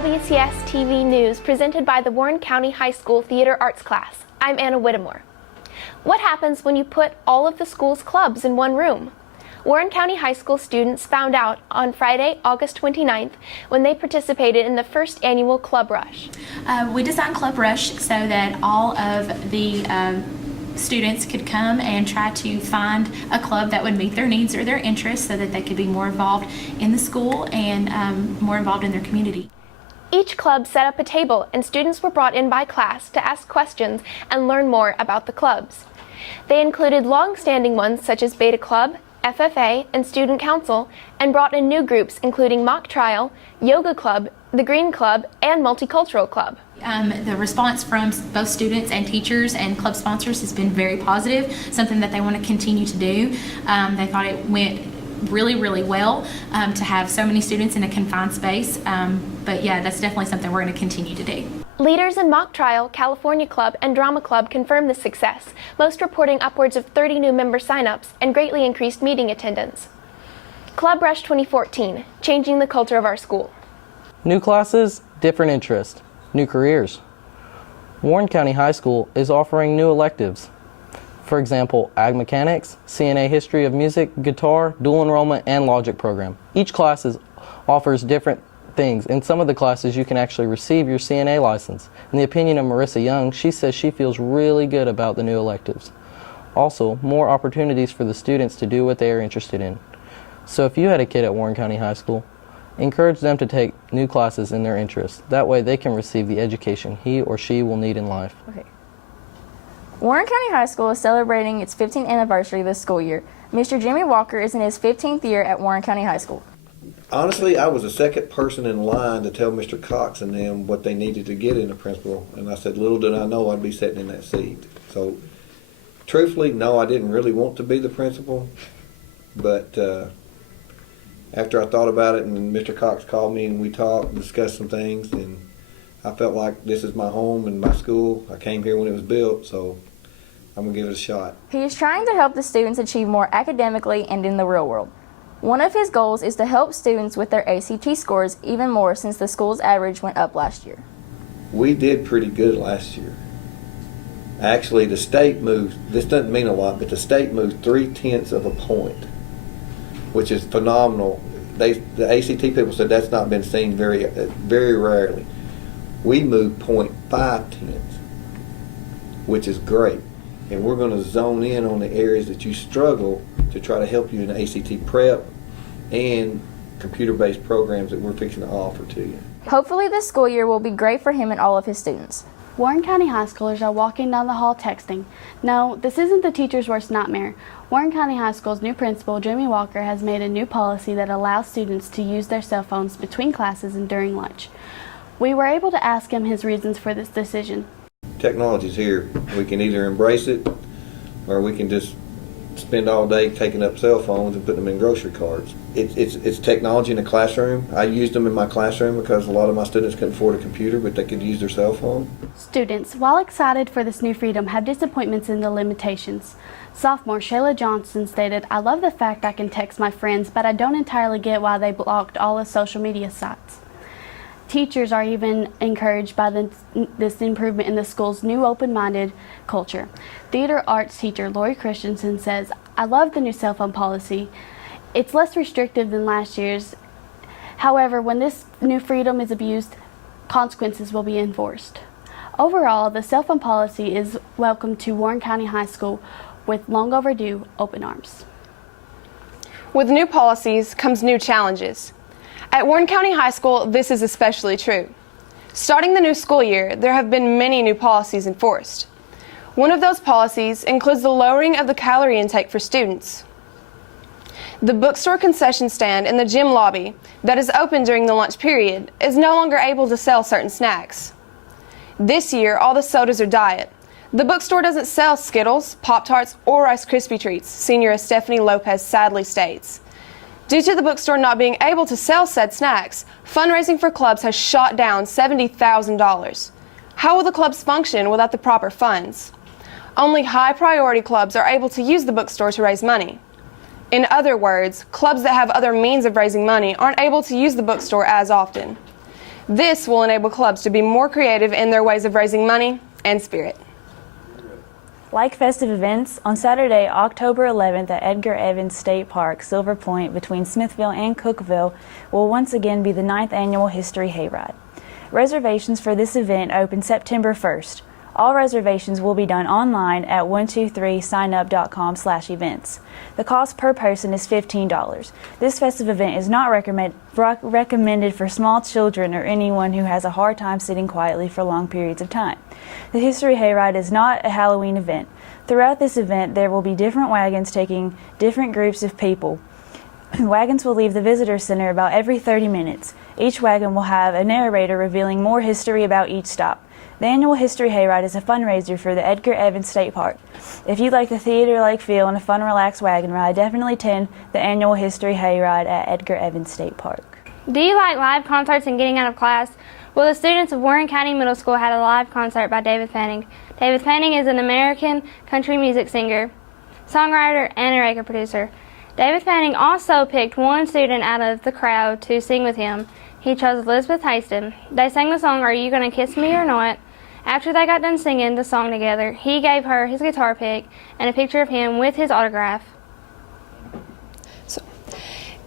WCS-TV News presented by the Warren County High School Theater Arts class. I'm Anna Whittemore. What happens when you put all of the school's clubs in one room? Warren County High School students found out on Friday, August 29th, when they participated in the first annual Club Rush. We designed Club Rush so that all of the students could come and try to find a club that would meet their needs or their interests so that they could be more involved in the school and more involved in their community. Each club set up a table and students were brought in by class to ask questions and learn more about the clubs. They included long-standing ones such as Beta Club, FFA, and Student Council, and brought in new groups including Mock Trial, Yoga Club, the Green Club, and Multicultural Club. The response from both students and teachers and club sponsors has been very positive, something that they want to continue to do. They thought it went really well to have so many students in a confined space, but yeah, that's definitely something we're going to continue to do. Leaders in Mock Trial, California Club, and Drama Club confirmed the success, most reporting upwards of 30 new member signups and greatly increased meeting attendance. Club Rush 2014, changing the culture of our school. New classes, different interests, new careers. Warren County High School is offering new electives. For example, Ag Mechanics, CNA History of Music, Guitar, Dual Enrollment, and Logic program. Each class offers different things. In some of the classes, you can actually receive your CNA license. In the opinion of Marissa Young, she says she feels really good about the new electives. Also, more opportunities for the students to do what they are interested in. So if you had a kid at Warren County High School, encourage them to take new classes in their interests. That way they can receive the education he or she will need in life. Okay. Warren County High School is celebrating its 15th anniversary this school year. Mr. Jimmy Walker is in his 15th year at Warren County High School. Honestly, I was the second person in line to tell Mr. Cox and them what they needed to get in the principal, and I said, little did I know I'd be sitting in that seat. So, truthfully, no, I didn't really want to be the principal, but after I thought about it and Mr. Cox called me and we talked and discussed some things, and I felt like this is my home and my school. I came here when it was built, so I'm going to give it a shot. He is trying to help the students achieve more academically and in the real world. One of his goals is to help students with their ACT scores even more since the school's average went up last year. We did pretty good last year. Actually, the state moved, this doesn't mean a lot, but the state moved 0.3 of a point, which is phenomenal. The ACT people said that's not been seen very rarely. We moved 0.5, which is great. And we're going to zone in on the areas that you struggle to try to help you in the ACT prep and computer-based programs that we're fixing to offer to you. Hopefully this school year will be great for him and all of his students. Warren County high schoolers are walking down the hall texting. No, this isn't the teacher's worst nightmare. Warren County High School's new principal, Jimmy Walker, has made a new policy that allows students to use their cell phones between classes and during lunch. We were able to ask him his reasons for this decision. Technology's here. We can either embrace it or we can just spend all day taking up cell phones and putting them in grocery carts. It's technology in the classroom. I used them in my classroom because a lot of my students couldn't afford a computer, but they could use their cell phone. Students, while excited for this new freedom, have disappointments in the limitations. Sophomore Shayla Johnson stated, "I love the fact I can text my friends, but I don't entirely get why they blocked all the social media sites." Teachers are even encouraged by this improvement in the school's new open-minded culture. Theater arts teacher Lori Christensen says, "I love the new cell phone policy. It's less restrictive than last year's. However, when this new freedom is abused, consequences will be enforced." Overall, the cell phone policy is welcome to Warren County High School with long overdue open arms. With new policies comes new challenges. At Warren County High School, this is especially true. Starting the new school year, there have been many new policies enforced. One of those policies includes the lowering of the calorie intake for students. The bookstore concession stand in the gym lobby that is open during the lunch period is no longer able to sell certain snacks. This year, all the sodas are diet. The bookstore doesn't sell Skittles, Pop-Tarts, or Rice Krispie Treats, senior Stephanie Lopez sadly states. Due to the bookstore not being able to sell said snacks, fundraising for clubs has shot down $70,000. How will the clubs function without the proper funds? Only high-priority clubs are able to use the bookstore to raise money. In other words, clubs that have other means of raising money aren't able to use the bookstore as often. This will enable clubs to be more creative in their ways of raising money and spirit. Like festive events, on Saturday, October 11th at Edgar Evans State Park, Silver Point, between Smithville and Cookeville, will once again be the 9th annual History Hayride. Reservations for this event open September 1st. All reservations will be done online at 123signup.com/events. The cost per person is $15. This festive event is not recommended for small children or anyone who has a hard time sitting quietly for long periods of time. The History Hayride is not a Halloween event. Throughout this event, there will be different wagons taking different groups of people. Wagons will leave the visitor center about every 30 minutes. Each wagon will have a narrator revealing more history about each stop. The annual History Hayride is a fundraiser for the Edgar Evans State Park. If you like the theater-like feel and a fun, relaxed wagon ride, definitely attend the annual History Hayride at Edgar Evans State Park. Do you like live concerts and getting out of class? Well, the students of Warren County Middle School had a live concert by David Fanning. David Fanning is an American country music singer, songwriter, and a record producer. David Fanning also picked one student out of the crowd to sing with him. He chose Elizabeth Haston. They sang the song, "Are You Gonna Kiss Me or Not?" After they got done singing the song together, he gave her his guitar pick and a picture of him with his autograph.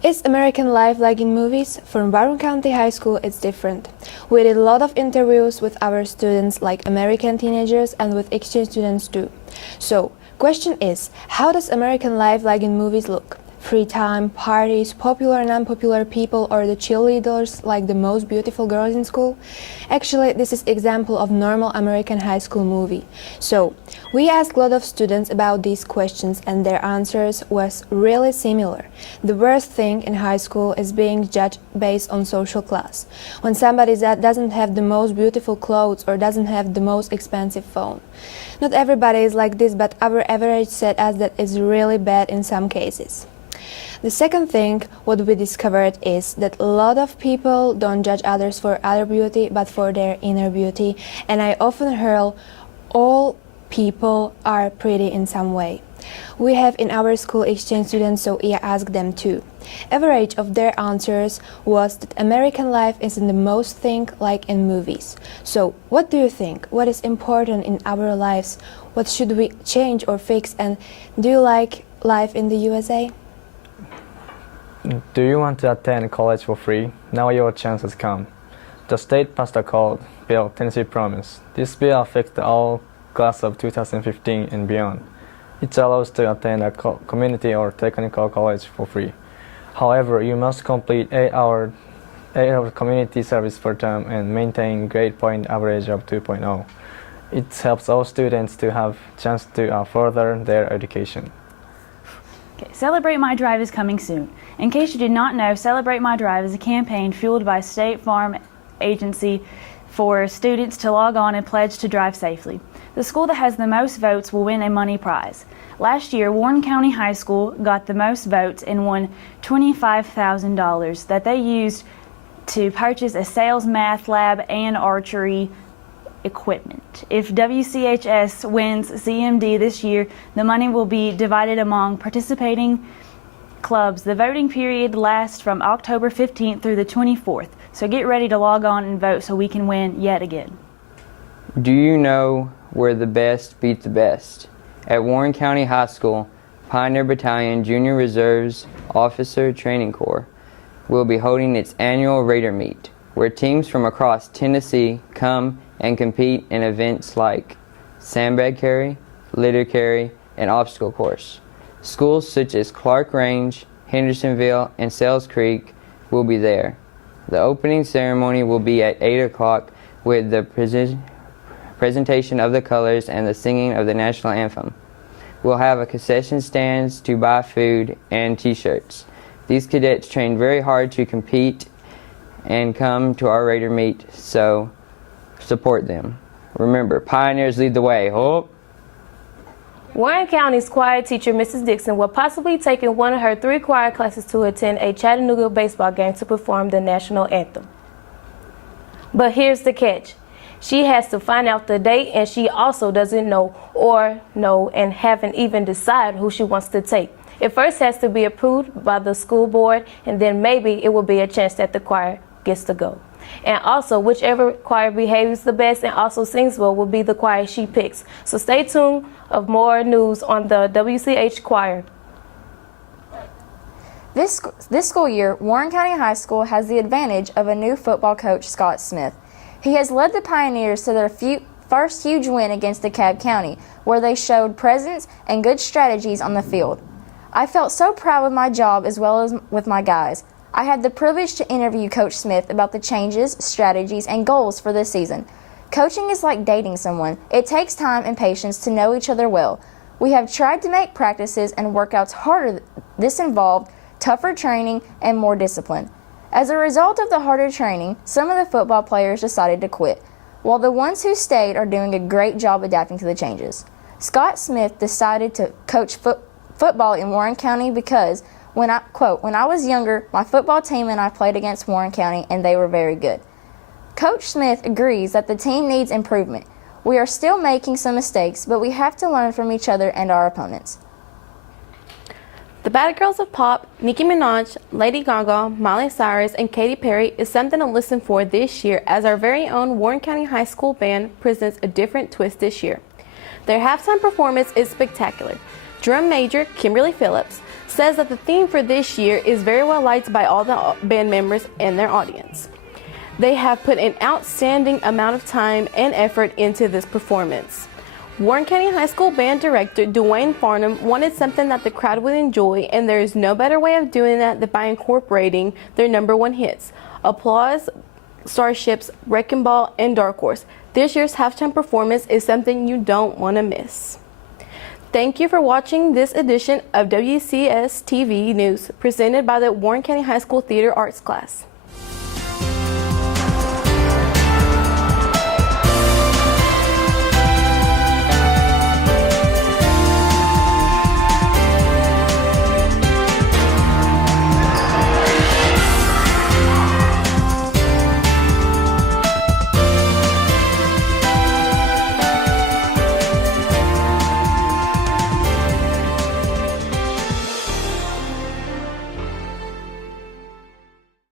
Is American life like in movies? From Warren County High School, it's different. We did a lot of interviews with our students, like American teenagers, and with exchange students too. So, question is, how does American life like in movies look? Free time, parties, popular and unpopular people, or the cheerleaders like the most beautiful girls in school? Actually, this is example of normal American high school movie. So, we asked a lot of students about these questions and their answers was really similar. The worst thing in high school is being judged based on social class. When somebody that doesn't have the most beautiful clothes or doesn't have the most expensive phone. Not everybody is like this, but our average said us that it's really bad in some cases. The second thing what we discovered is that a lot of people don't judge others for outer beauty but for their inner beauty, and I often hear all people are pretty in some way. We have in our school exchange students, so I asked them too. Average of their answers was that American life isn't the most thing like in movies. So what do you think? What is important in our lives? What should we change or fix? And do you like life in the USA? Do you want to attend college for free? Now your chance has come. The state passed a called Bill Tennessee Promise. This bill affects all class of 2015 and beyond. It allows to attend a community or technical college for free. However, you must complete 8 hours community service per term and maintain grade point average of 2.0. It helps all students to have chance to further their education. Okay, Celebrate My Drive is coming soon. In case you did not know, Celebrate My Drive is a campaign fueled by State Farm Agency for students to log on and pledge to drive safely. The school that has the most votes will win a money prize. Last year, Warren County High School got the most votes and won $25,000 that they used to purchase a sales math lab and archery equipment. If WCHS wins CMD this year, the money will be divided among participating clubs. The voting period lasts from October 15th through the 24th, so get ready to log on and vote so we can win yet again. Do you know where the best beat the best? At Warren County High School, Pioneer Battalion Junior Reserves Officer Training Corps will be holding its annual Raider Meet, where teams from across Tennessee come and compete in events like sandbag carry, litter carry, and obstacle course. Schools such as Clark Range, Hendersonville, and Sales Creek will be there. The opening ceremony will be at 8 o'clock with the presentation of the colors and the singing of the national anthem. We'll have a concession stands to buy food and t-shirts. These cadets train very hard to compete and come to our Raider Meet, so support them. Remember, pioneers lead the way. Hope. Warren County's choir teacher, Mrs. Dixon, will possibly take in one of her 3 choir classes to attend a Chattanooga baseball game to perform the national anthem. But here's the catch. She has to find out the date, and she also doesn't know and haven't even decided who she wants to take. It first has to be approved by the school board, and then maybe it will be a chance that the choir gets to go. And also, whichever choir behaves the best and also sings well will be the choir she picks. So stay tuned of more news on the WCH choir. This school year, Warren County High School has the advantage of a new football coach, Scott Smith. He has led the Pioneers to their first huge win against DeKalb County, where they showed presence and good strategies on the field. I felt so proud with my job as well as with my guys. I had the privilege to interview Coach Smith about the changes, strategies, and goals for this season. Coaching is like dating someone. It takes time and patience to know each other well. We have tried to make practices and workouts harder. This involved tougher training and more discipline. As a result of the harder training, some of the football players decided to quit, while the ones who stayed are doing a great job adapting to the changes. Scott Smith decided to coach football in Warren County because, when I was younger, my football team and I played against Warren County and they were very good. Coach Smith agrees that the team needs improvement. We are still making some mistakes, but we have to learn from each other and our opponents. The Bad Girls of Pop, Nicki Minaj, Lady Gaga, Miley Cyrus, and Katy Perry is something to listen for this year as our very own Warren County High School band presents a different twist this year. Their halftime performance is spectacular. Drum major Kimberly Phillips says that the theme for this year is very well liked by all the band members and their audience. They have put an outstanding amount of time and effort into this performance. Warren County High School band director Dwayne Farnham wanted something that the crowd would enjoy, and there is no better way of doing that than by incorporating their #1 hits, Applause, Starships, Wrecking Ball, and Dark Horse. This year's halftime performance is something you don't want to miss. Thank you for watching this edition of WCS-TV News presented by the Warren County High School Theater Arts class.